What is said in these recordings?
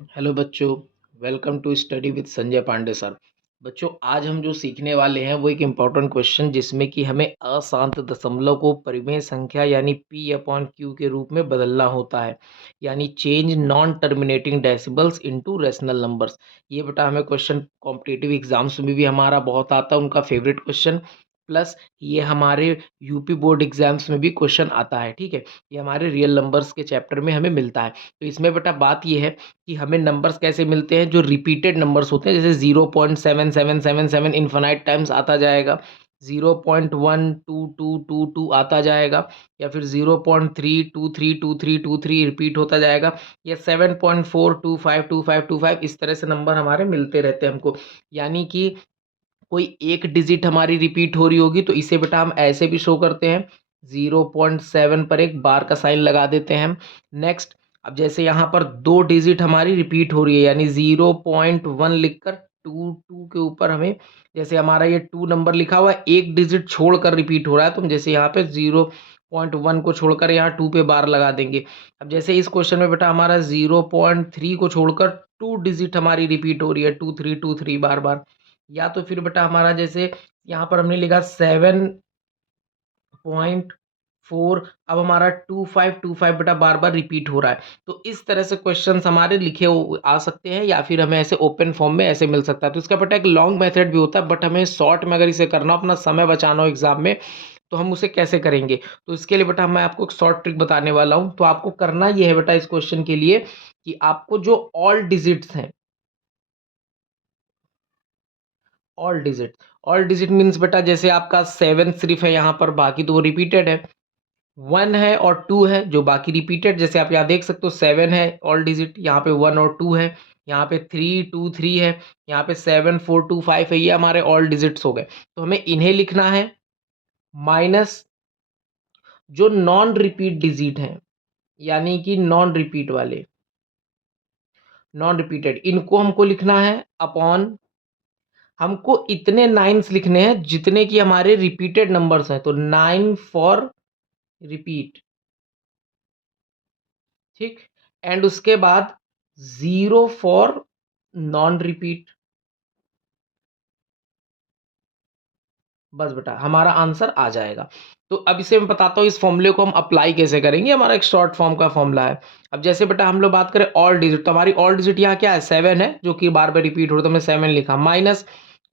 Hello बच्चों, welcome to study with Sanjay Pandey sir. बच्चों, आज हम जो सीखने वाले हैं वो एक इम्पॉर्टेंट क्वेश्चन जिसमें कि हमें अशांत दशमलव को परिमेय संख्या यानी p अपॉन क्यू के रूप में बदलना होता है, यानी change non terminating decibels into rational numbers. ये बेटा हमें क्वेश्चन कॉम्पिटिटिव एग्जाम्स में भी हमारा बहुत आता है, उनका फेवरेट क्वेश्चन। प्लस ये हमारे यूपी बोर्ड एग्जाम्स में भी क्वेश्चन आता है। ठीक है, ये हमारे रियल नंबर्स के चैप्टर में हमें मिलता है। तो इसमें बेटा बात ये है कि हमें नंबर्स कैसे मिलते हैं, जो रिपीटेड नंबर्स होते हैं, जैसे 0.7777 इन्फिनाइट टाइम्स आता जाएगा, 0.12222 आता जाएगा, या फिर 0.3232323 रिपीट होता जाएगा, या 7.4252525 इस तरह से नंबर हमारे मिलते रहते हैं हमको। यानी कि कोई एक डिजिट हमारी रिपीट हो रही होगी तो इसे बेटा हम ऐसे भी शो करते हैं, 0.7 पर एक बार का साइन लगा देते हैं हम। नेक्स्ट, अब जैसे यहाँ पर दो डिजिट हमारी रिपीट हो रही है, यानी 0.1 लिखकर टू टू के ऊपर हमें, जैसे हमारा ये टू नंबर लिखा हुआ है, एक डिजिट छोड़कर रिपीट हो रहा है, तो हम जैसे यहाँ पे 0.1 को छोड़कर यहाँ टू पे बार लगा देंगे। अब जैसे इस क्वेश्चन में बेटा हमारा 0.3 को छोड़कर टू डिजिट हमारी रिपीट हो रही है, 2323 बार बार। या तो फिर बेटा हमारा जैसे यहाँ पर हमने लिखा 7.4, अब हमारा 2525 बेटा बार बार रिपीट हो रहा है। तो इस तरह से क्वेश्चंस हमारे लिखे आ सकते हैं, या फिर हमें ऐसे ओपन फॉर्म में ऐसे मिल सकता है। तो इसका बेटा एक लॉन्ग मेथड भी होता है, बट हमें शॉर्ट में अगर इसे करना हो, अपना समय बचाना हो एग्जाम में, तो हम उसे कैसे करेंगे। तो इसके लिए बेटा मैं आपको एक शॉर्ट ट्रिक बताने वाला हूँ। तो आपको करना ये है बेटा इस क्वेश्चन के लिए कि आपको जो ऑल डिजिट्स हैं, ऑल डिजिट मीन्स बेटा जैसे आपका 7 सिर्फ है यहाँ पर, बाकी तो वो रिपीटेड है। 1 है और 2 है जो बाकी रिपीटेड, जैसे आप यहाँ देख सकते हो 7 है ऑल डिजिट, यहाँ पे 1 और 2 है, यहाँ पे 3 2 3 है, यहाँ पे 7 4 2 5 है, ये हमारे ऑल डिजिट्स हो गए। तो हमें इन्हें लिखना है, माइनस जो नॉन रिपीट डिजिट हैं, यानी कि नॉन रिपीट वाले, नॉन रिपीटेड, इनको हमको लिखना है अपॉन, हमको इतने नाइन्स लिखने हैं जितने कि हमारे रिपीटेड नंबर्स हैं, तो 9 फॉर रिपीट। ठीक, एंड उसके बाद 0 फॉर नॉन रिपीट। बस बेटा हमारा आंसर आ जाएगा। तो अब इसे मैं बताता हूँ इस फॉर्मूले को हम अप्लाई कैसे करेंगे। हमारा एक शॉर्ट फॉर्म का फॉर्मूला है। अब जैसे बेटा हम लोग बात करें ऑल डिजिट, तो हमारी ऑल डिजिट यहाँ क्या है, 7 है, जो कि बार बार रिपीट हो रहा है, तो हमने 7 लिखा, माइनस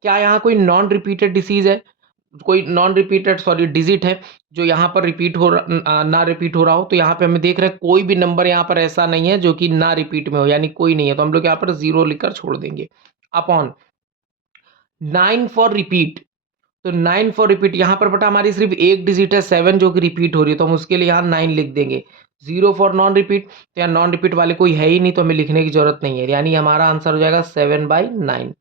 क्या यहाँ कोई नॉन रिपीटेड डिसीज है, कोई नॉन रिपीटेड सॉरी डिजिट है जो यहाँ पर रिपीट हो ना रिपीट हो रहा हो। तो यहाँ पे हमें देख रहे हैं कोई भी नंबर यहाँ पर ऐसा नहीं है जो कि ना रिपीट में हो, यानी कोई नहीं है, तो हम लोग यहाँ पर 0 लिखकर छोड़ देंगे, अपॉन 9 फॉर रिपीट। तो 9 फॉर रिपीट, यहाँ पर बेटा हमारी सिर्फ एक डिजिट है 7 जो कि रिपीट हो रही है, तो हम उसके लिए यहाँ 9 लिख देंगे। 0 फॉर नॉन रिपीट, तो यहाँ नॉन रिपीट वाले कोई है ही नहीं, तो हमें लिखने की जरूरत नहीं है, यानी हमारा आंसर हो जाएगा 7/9।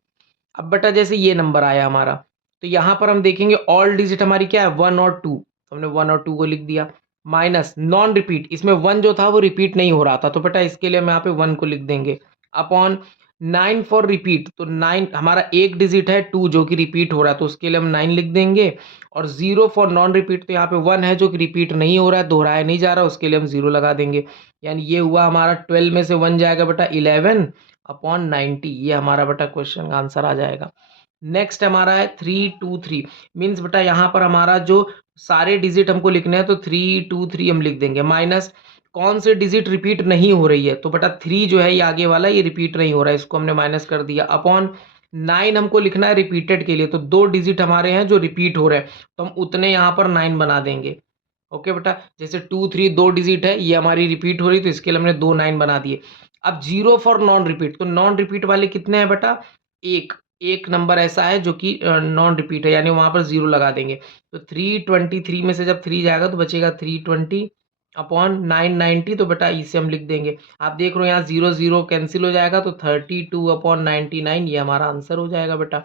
अब बेटा जैसे ये नंबर आया हमारा, तो यहाँ पर हम देखेंगे ऑल डिजिट हमारी क्या है, 1 और 2, तो हमने 1 और 2 को लिख दिया, माइनस नॉन रिपीट, इसमें 1 जो था वो रिपीट नहीं हो रहा था, तो बेटा इसके लिए हम यहाँ पे 1 को लिख देंगे, अपॉन 9 फॉर रिपीट, तो 9 हमारा एक डिजिट है 2 जो कि रिपीट हो रहा है, तो उसके लिए हम 9 लिख देंगे, और 0 फॉर नॉन रिपीट, तो यहाँ पे 1 है जो कि रिपीट नहीं हो रहा है, दोहराया नहीं जा रहा, उसके लिए हम 0 लगा देंगे। यानी ये हुआ हमारा 12 में से 1 जाएगा बेटा 11 अपॉन 90, ये हमारा बेटा क्वेश्चन का आंसर आ जाएगा। नेक्स्ट हमारा है 3 2 3, मीन्स बेटा यहाँ पर हमारा जो सारे डिजिट हमको लिखने हैं, तो 3 2 3 हम लिख देंगे, माइनस कौन से डिजिट रिपीट नहीं हो रही है, तो बेटा 3 जो है ये आगे वाला, ये रिपीट नहीं हो रहा है, इसको हमने माइनस कर दिया, अपॉन 9 हमको लिखना है रिपीटेड के लिए, तो दो डिजिट हमारे हैं जो रिपीट हो रहे हैं, तो हम उतने यहाँ पर 9 बना देंगे। ओके बेटा, जैसे 2 3 दो डिजिट है, ये हमारी रिपीट हो रही, तो इसके लिए हमने 2 9 बना दिए। अब 0 फॉर नॉन रिपीट, तो नॉन रिपीट वाले कितने हैं बेटा, एक एक नंबर ऐसा है जो कि नॉन रिपीट है, यानी वहां पर 0 लगा देंगे, तो 323 में से जब 3 जाएगा तो बचेगा 320 अपॉन 990, तो बेटा इसे हम लिख देंगे। आप देख रहे हो यहाँ 0 0 कैंसिल हो जाएगा, तो 32 अपॉन 99, ये हमारा आंसर हो जाएगा बेटा।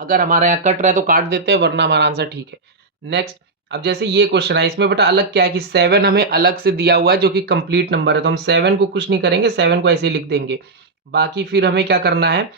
अगर हमारा यहाँ कट रहा है तो काट देते हैं, वरना हमारा आंसर ठीक है। नेक्स्ट, अब जैसे ये क्वेश्चन है, इसमें बेटा अलग क्या है कि 7 हमें अलग से दिया हुआ है जो कि कंप्लीट नंबर है, तो हम 7 को कुछ नहीं करेंगे, 7 को ऐसे ही लिख देंगे। बाकी फिर हमें क्या करना है,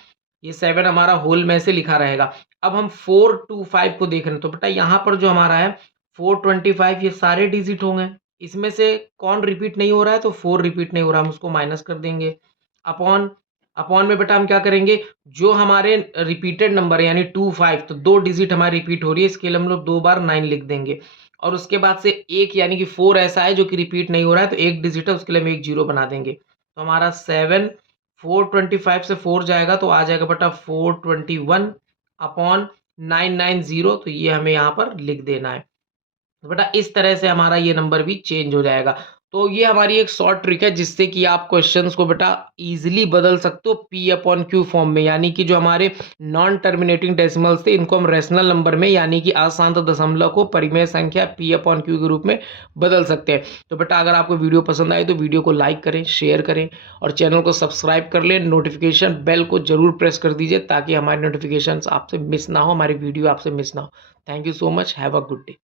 ये 7 हमारा होल में से लिखा रहेगा। अब हम 4 2 5 को देख रहे हैं, तो बेटा यहाँ पर जो हमारा है 425, ये सारे डिजिट होंगे, इसमें से कौन रिपीट नहीं हो रहा है, तो 4 रिपीट नहीं हो रहा, हम उसको माइनस कर देंगे, अपॉन अपॉन में बेटा हम क्या करेंगे, जो हमारे रिपीटेड नंबर है यानी 2 5, तो 2 डिजिट हमारी रिपीट हो रही है, इसके लिए हम लोग 2 बार 9 लिख देंगे। और उसके बाद से 1 यानी कि 4 ऐसा है जो कि रिपीट नहीं हो रहा है, तो 1 डिजिट है उसके लिए हम एक 0 बना देंगे। तो हमारा 7 425 से 4 जाएगा तो आ जाएगा बेटा 421 अपॉन 990, तो ये हमें यहाँ पर लिख देना है। तो बेटा इस तरह से हमारा ये नंबर भी चेंज हो जाएगा। तो ये हमारी एक शॉर्ट ट्रिक है जिससे कि आप क्वेश्चंस को बेटा इजीली बदल सकते हो पी अपॉन क्यू फॉर्म में, यानी कि जो हमारे नॉन टर्मिनेटिंग डेसिमल्स थे इनको हम रेशनल नंबर में यानी कि अशांत दशमलव को परिमेय संख्या पी अपॉन क्यू के रूप में बदल सकते हैं। तो बेटा अगर आपको वीडियो पसंद आए तो वीडियो को लाइक करें, शेयर करें और चैनल को सब्सक्राइब कर लें। नोटिफिकेशन बेल को जरूर प्रेस कर दीजिए ताकि हमारी नोटिफिकेशन आपसे मिस ना हो, हमारी वीडियो आपसे मिस ना हो। Thank you so much, have a good day.